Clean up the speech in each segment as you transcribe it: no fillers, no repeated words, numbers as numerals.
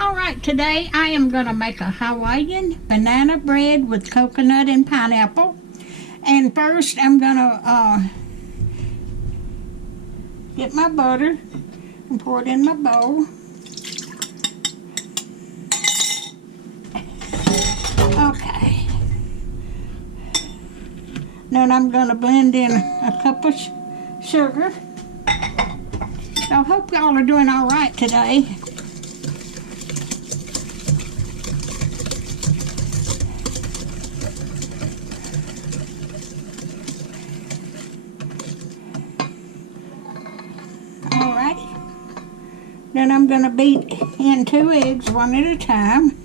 Alright, today I am going to make a Hawaiian banana bread with coconut and pineapple. And first I'm going to get my butter and pour it in my bowl. Okay. Then I'm going to blend in a cup of sugar. I hope y'all are doing alright today. Then I'm going to beat in 2 eggs, one at a time.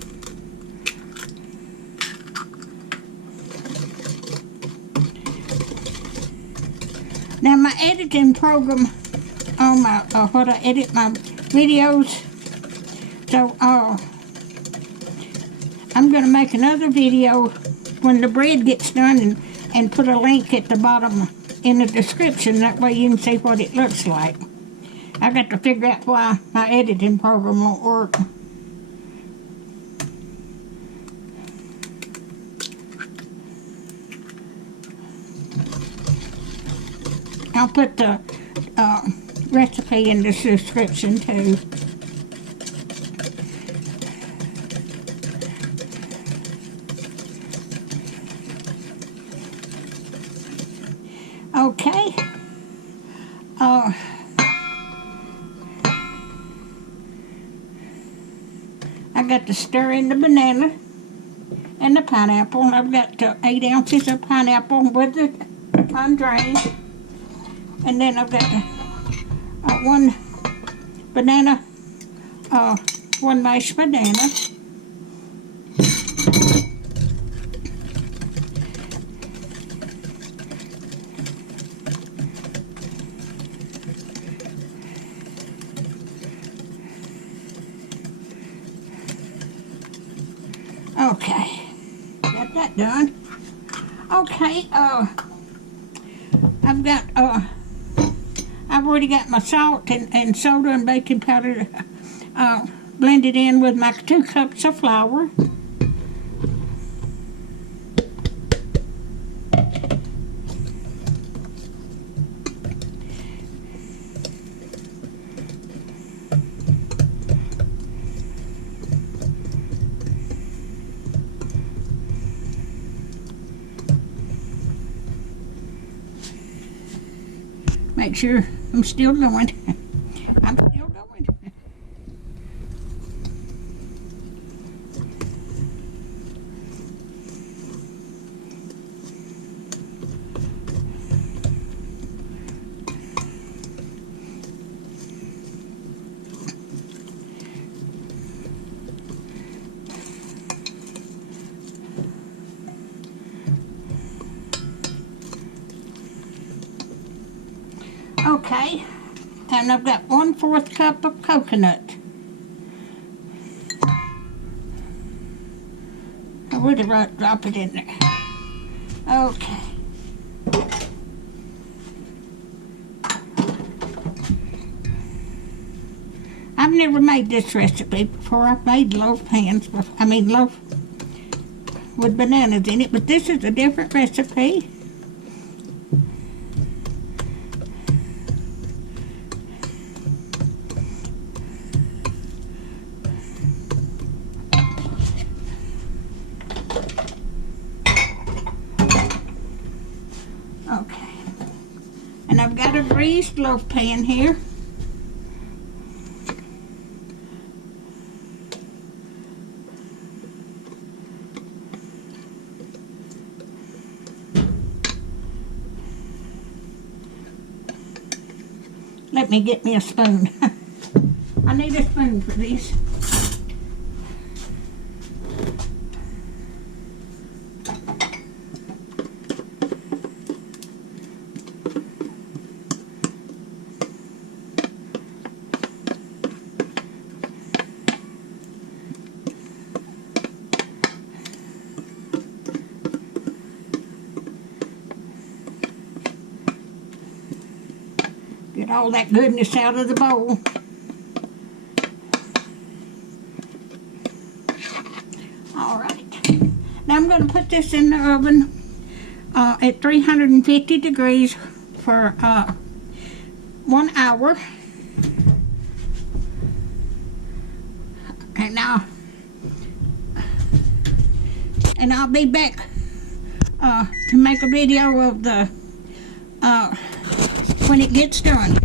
Now my editing program on my what I edit my videos, so I'm going to make another video when the bread gets done and put a link at the bottom in the description. That way you can see what it looks like. I got to figure out why my editing program won't work. I'll put the recipe in the description too. Okay. I got to stir in the banana and the pineapple. I've got 8 ounces of pineapple with it undrained. And then I've got 1 banana, 1 mashed banana. Okay, got that done. Okay, I've already got my salt and soda and baking powder blended in with my 2 cups of flour. Make sure I'm still going. I'm still going. Okay, and I've got 1/4 cup of coconut. I would have drop it in there. Okay. I've never made this recipe before. I've made loaf pans, loaf with bananas in it, but this is a different recipe. Okay, and I've got a greased loaf pan here. Let me get me a spoon. I need a spoon for these. Get all that goodness out of the bowl. Now I'm going to put this in the oven at 350 degrees for 1 hour. And I'll be back to make a video of the when it gets done.